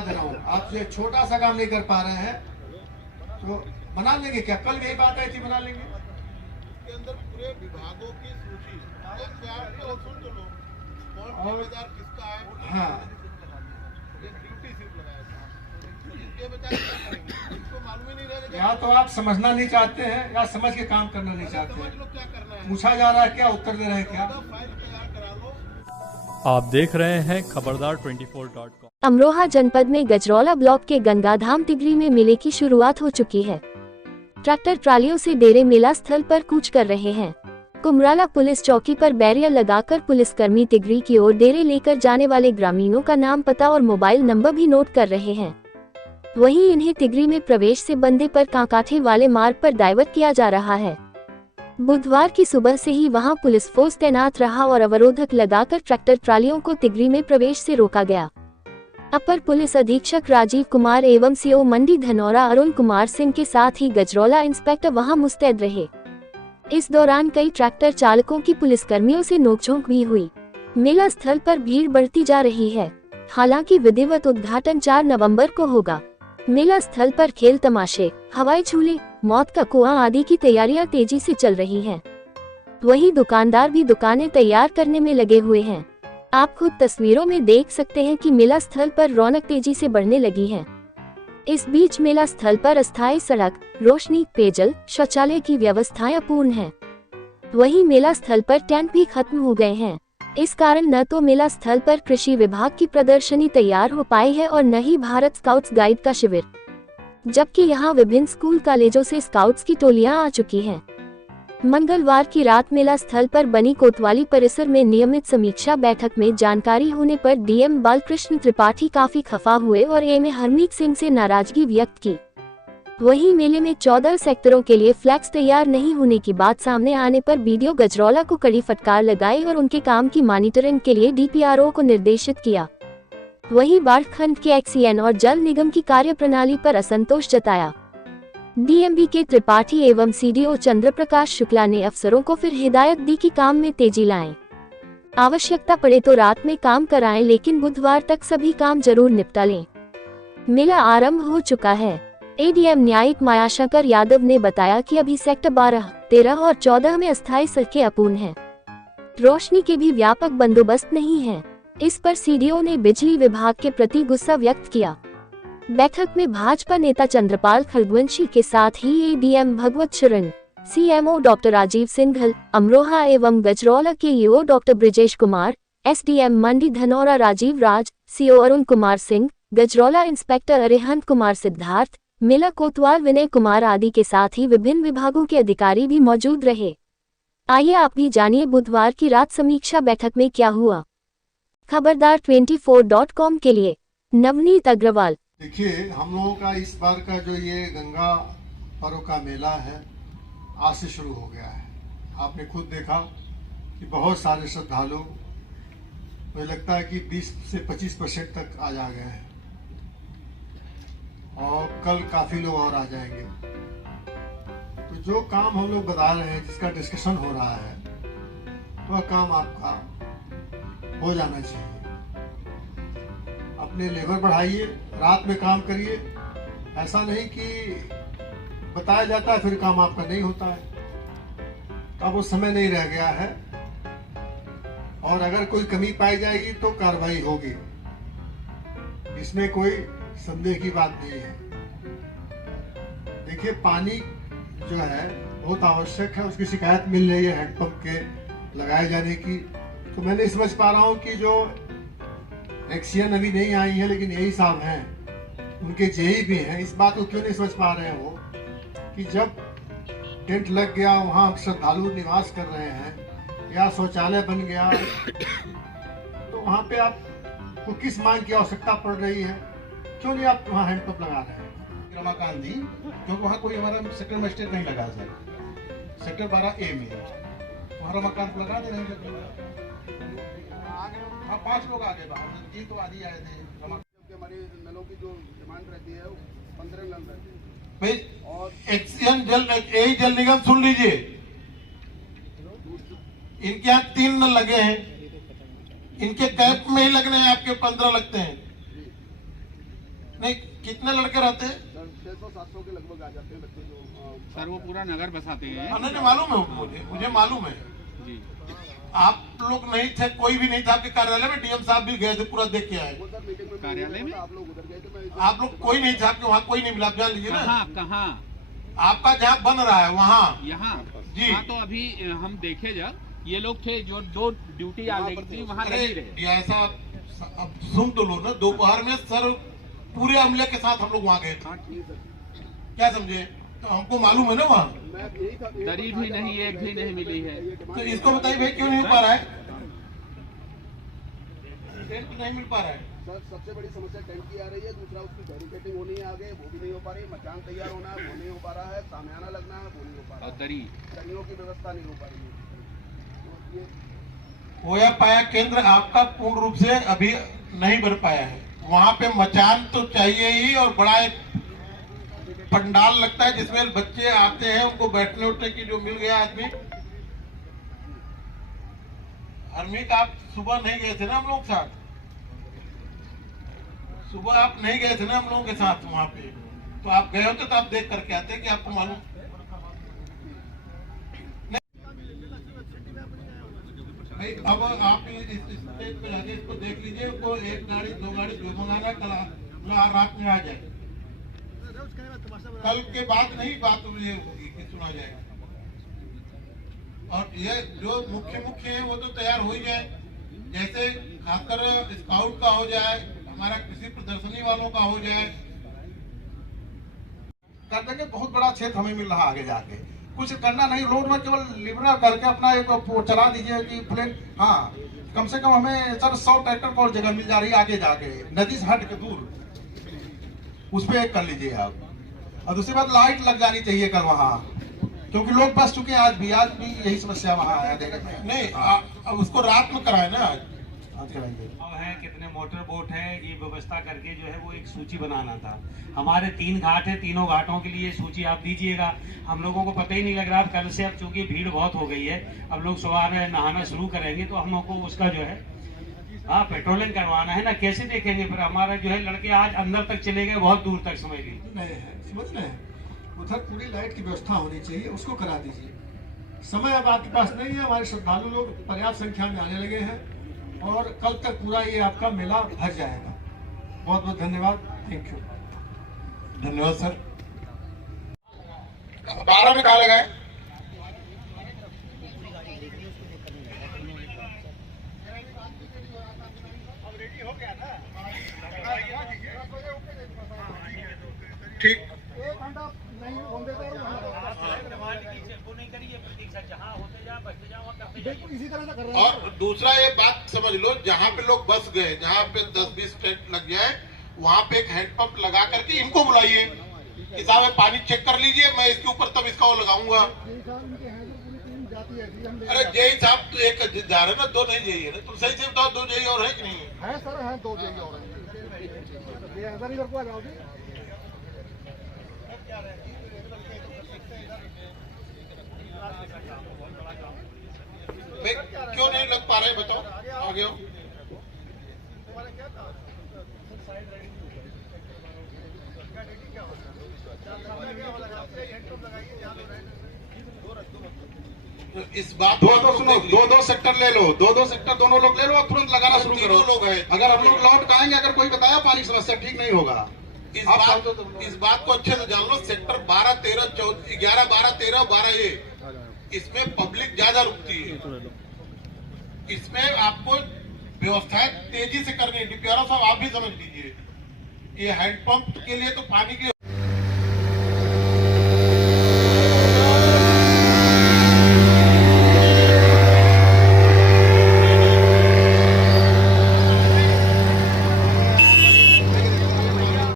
दे रहा हूँ, आप जो छोटा सा काम नहीं कर पा रहे हैं तो बना लेंगे क्या? कल यही बात आई थी, बना लेंगे। के अंदर पूरे विभागों की सूची सुन तो लो, कौन जिम्मेदार किसका है। हाँ, एक ड्यूटी सिर्फ लगाया था, इनके बेचारे क्या करेंगे, इनको मालूम ही नहीं रहेगा। या तो आप समझना नहीं चाहते हैं या समझ के काम करना नहीं चाहते समझ हैं। लो क्या करना है, पूछा जा रहा है क्या, उत्तर दे रहे हैं क्या? फाइल तैयार करा लो। आप देख रहे हैं खबरदार 24.com। अमरोहा जनपद में गजरौला ब्लॉक के गंगाधाम तिगरी में मेले की शुरुआत हो चुकी है। ट्रैक्टर ट्रालियों से डेरे मेला स्थल पर कूच कर रहे हैं। कुमराला पुलिस चौकी पर बैरियर लगाकर पुलिसकर्मी तिगरी की ओर डेरे लेकर जाने वाले ग्रामीणों का नाम, पता और मोबाइल नंबर भी नोट कर रहे हैं। वहीं इन्हें तिगरी में प्रवेश से बंदे पर कांकाठे वाले मार्ग पर डाइवर्ट किया जा रहा है। बुधवार की सुबह से ही वहां पुलिस फोर्स तैनात रहा और अवरोधक लगाकर ट्रैक्टर ट्रालियों को तिगरी में प्रवेश से रोका गया। अपर पुलिस अधीक्षक राजीव कुमार एवं सीओ मंडी धनौरा अरुण कुमार सिंह के साथ ही गजरौला इंस्पेक्टर वहां मुस्तैद रहे। इस दौरान कई ट्रैक्टर चालकों की पुलिसकर्मियों से नोकझोंक भी हुई। मेला स्थल पर भीड़ बढ़ती जा रही है। हालांकि विधिवत उद्घाटन 4 नवंबर को होगा। मेला स्थल पर खेल तमाशे, हवाई झूले, मौत का कुआं आदि की तैयारियां तेजी से चल रही हैं। वहीं दुकानदार भी दुकानें तैयार करने में लगे हुए हैं। आप खुद तस्वीरों में देख सकते हैं कि मेला स्थल पर रौनक तेजी से बढ़ने लगी है। इस बीच मेला स्थल पर अस्थायी सड़क, रोशनी, पेयजल, शौचालय की व्यवस्थाएं अपूर्ण हैं। वहीं मेला स्थल पर टेंट भी खत्म हो गए हैं। इस कारण न तो मेला स्थल पर कृषि विभाग की प्रदर्शनी तैयार हो पाई है और न ही भारत स्काउट्स गाइड का शिविर, जबकि यहां विभिन्न स्कूल कॉलेजों से स्काउट्स की टोलियां आ चुकी हैं। मंगलवार की रात मेला स्थल पर बनी कोतवाली परिसर में नियमित समीक्षा बैठक में जानकारी होने पर डीएम बालकृष्ण त्रिपाठी काफी खफा हुए और एमए हरमीत सिंह से नाराजगी व्यक्त की। वहीं मेले में 14 सेक्टरों के लिए फ्लैक्स तैयार नहीं होने की बात सामने आने पर बीडीओ गजरौला को कड़ी फटकार लगाई और उनके काम की मॉनिटरिंग के लिए डीपीआरओ को निर्देशित किया। वहीं बाढ़ खंड के एक्सीएन और जल निगम की कार्यप्रणाली पर असंतोष जताया। डीएमबी के त्रिपाठी एवं सीडीओ चंद्रप्रकाश शुक्ला ने अफसरों को फिर हिदायत दी कि काम में तेजी लाएं। आवश्यकता पड़े तो रात में काम कराएं, लेकिन बुधवार तक सभी काम जरूर निपटा लें। मेला आरंभ हो चुका है। एडीएम न्यायिक मायाशंकर यादव ने बताया कि अभी सेक्टर 12, 13 और 14 में अस्थायी सड़कें अपूर्ण हैं। रोशनी के भी व्यापक बंदोबस्त नहीं है। इस पर सीडीओ ने बिजली विभाग के प्रति गुस्सा व्यक्त किया। बैठक में भाजपा नेता चंद्रपाल खरगवंशी के साथ ही ADM Bhagwat Sharan, CMO doctor Rajeev Singhal, Amroha एवं गजरौला के EO doctor Brijesh Kumar, SDM Mandi Dhanaura Rajeev Raj, CO Arun Kumar Singh, Gajraula inspector Arihant Kumar Siddharth, मेला कोतवाल विनय कुमार आदि के साथ ही विभिन्न विभागों के अधिकारी भी मौजूद रहे। आइए आप भी जानिए बुधवार की रात समीक्षा बैठक में क्या हुआ। खबरदार 24.com के लिए नवनीत अग्रवाल। देखिए, हम लोगों का इस बार का जो ये गंगा पर्व का मेला है आज से शुरू हो गया है। आपने खुद देखा कि बहुत सारे श्रद्धालु, मुझे लगता है कि 20 से 25% तक आ जा गए हैं और कल काफी लोग और आ जाएंगे। तो जो काम हम लोग बता रहे हैं, जिसका डिस्कशन हो रहा है, वह काम आपका हो जाना चाहिए। अपने लेबर बढ़ाइए, रात में काम करिए। ऐसा नहीं कि बताया जाता है फिर काम आपका नहीं होता है। अब वो समय नहीं रह गया है और अगर कोई कमी पाई जाएगी तो कार्रवाई होगी, इसमें कोई संदेह की बात नहीं है। देखिए, पानी जो है बहुत आवश्यक है, उसकी शिकायत मिल रही है हैंडपंप के लगाए जाने की। तो मैं नहीं समझ पा रहा हूँ कि जो एक्सीएन अभी नहीं आई है लेकिन यही साहब हैं, उनके जेई भी हैं, इस बात को क्यों नहीं समझ पा रहे हैं वो कि जब टेंट लग गया, वहाँ श्रद्धालु निवास कर रहे हैं या शौचालय बन गया, तो वहाँ पे आपको किस मांग की आवश्यकता पड़ रही है? क्यों नहीं आप वहाँ हैंडपंप लगा रहे हैं? रमाकांत जी, क्योंकि वहाँ कोई हमारा सेक्टर मजिस्ट्रेट नहीं लगा सर, सेक्टर 12A में वहाँ रमाकांत लगा दे रहे हैं। हाँ, 5 लोग आगे बाहर, 3 तो आदि आए थे। हमारी नलों की जो डिमांड रहती है वो 15 नल रहती है भाई। और एक्सीएन जल निगम सुन लीजिए, इनके यहाँ 3 नल लगे हैं, इनके कैप में ही लगने हैं, आपके 15 लगते हैं। नहीं, कितने लड़के रहते हैं? 600-700 के लगभग आ जाते हैं बच्चे जो सर वो पूरा नगर बसाते हैं। नहीं मालूम है मुझे मालूम है जी। आप लोग नहीं थे, कोई भी नहीं था आपके कार्यालय में? डीएम साहब भी गए थे, पूरा देख के आए। वो सर मीटिंग में कार्यालय में आप लोग उधर गए थे, मैं आप लोग कोई नहीं था आपके वहाँ, कोई नहीं मिला, आप जान लीजिए ना। कहाँ आपका जहाँ बन रहा है वहाँ यहाँ जी। हाँ, तो अभी हम देखे जब ये लोग थे जो 2 ड्यूटी आ गई थी वहाँ अरे नहीं रहे। ये ऐसा, अब सुन तो लो ना, दोपहर में सर पूरे अमले के साथ हम लोग वहाँ गए थे, हाँ, क्या समझे? तो हमको मालूम है ना वहाँ। मैं यही था, दरी भी नहीं, एक भी नहीं मिली है। तो इसको बताइए भाई क्यों नहीं हो पा रहा है? टेंट नहीं मिल पा रहा है। सर सबसे बड़ी समस्या टेंट की आ रही है, दूसरा उसकी बैरिकेडिंग होनी है आगे, वो भी नहीं हो पा रही, मचान तैयार होना है वो नहीं हो पा रहा है, सामियाना लगना है वो नहीं हो पा रहा और है, दरी दरियों की व्यवस्था नहीं हो पा रही है। तो ये होया पाया केंद्र आपका पूर्ण रूप से अभी नहीं बन पाया है। वहाँ पे मचान तो चाहिए ही, और बड़ा एक पंडाल लगता है जिसमें बच्चे आते हैं, उनको बैठने उठने की जो मिल गया आदमी। हरमीत आप सुबह नहीं गए थे ना हम लोग के साथ? सुबह आप नहीं गए थे ना हम लोगों के साथ वहाँ पे? तो आप गए होते तो आप देख करके आते कि आपको मालूम। भाई अब आप इस स्टेज पे जाके इसको देख लीजिए, वो 1 गाड़ी 2 गाड़ी जो मंगाना कल रात में आ जाए। कल के बाद नहीं बात ये होगी कि सुना जाएगा। और ये जो मुख्य है वो तो तैयार हो ही जाए, जैसे खासकर स्काउट का हो जाए, हमारा कृषि प्रदर्शनी वालों का हो जाए, कर देंगे। बहुत बड़ा क्षेत्र हमें मिल रहा आगे जाके, कुछ करना नहीं, रोड में केवल लिबरल करके अपना एक चला दीजिए कि प्लेन। हाँ, कम से कम हमें सर 100 ट्रैक्टर को जगह मिल जा रही है आगे जाके, नदी से हट के दूर, उस पर एक कर लीजिए आप। और दूसरी बात, लाइट लग जानी चाहिए कल वहाँ, क्योंकि लोग बस चुके हैं आज भी यही समस्या वहाँ है। नहीं, अब उसको रात में कराए ना, आज कराएंगे। है कितने मोटर बोट है, ये व्यवस्था करके जो है वो एक सूची बनाना था। हमारे 3 घाट है, तीनों घाटों के लिए सूची आप दीजिएगा। हम लोगों को पता ही नहीं लग रहा। कल से अब चूंकि भीड़ बहुत हो गई है, अब लोग सुबह नहाना शुरू करेंगे, तो हम लोग को उसका जो है पेट्रोलिंग करवाना है ना। कैसे देखेंगे फिर? हमारा जो है लड़के आज अंदर तक चले गए, बहुत दूर तक समझ लीजिए। समझ रहे हैं, उधर पूरी लाइट की व्यवस्था होनी चाहिए, उसको करा दीजिए। समय अब आपके पास नहीं है, हमारे श्रद्धालु लोग पर्याप्त संख्या में आने लगे हैं, और कल तक पूरा ये आपका मेला भर जाएगा। बहुत बहुत धन्यवाद, थैंक यू। धन्यवाद सर। 12 में कहा लगाए? ठीक, और दूसरा ये बात समझ लो, जहाँ पे लोग बस गए, जहाँ पे 10-20 टेंट लग जाए, वहाँ पे एक हैंडपंप लगा करके इनको बुलाइए कि साहब पानी चेक कर लीजिए, मैं इसके ऊपर तब इसका वो लगाऊंगा। अरे जय साहब तो एक जा रहे ना, 2 नहीं जाइए ना, तुम सही से बताओ, 2 जाइए और है कि नहीं है? सर है 2 जगह और इधर को आ जाओगे। क्यों नहीं लग पा रहे बताओ, आगे हो। इस बात दो सुनो, 2 सेक्टर ले लो, 2 सेक्टर दोनों लोग ले लो और तुरंत लगाना शुरू करो। लोग हैं, अगर हम लोग लौट के आएंगे, अगर कोई बताया पानी की समस्या ठीक नहीं होगा। इस बात को अच्छे से जान लो, सेक्टर 12, 13, 14, 11, 12, 13, 12A, इसमें पब्लिक ज्यादा रुकती है। इसमें आपको व्यवस्थाएं तेजी से करनी है। डीपीआरओ साहब आप भी समझ लीजिए, ये हैंडपंप के लिए तो पानी की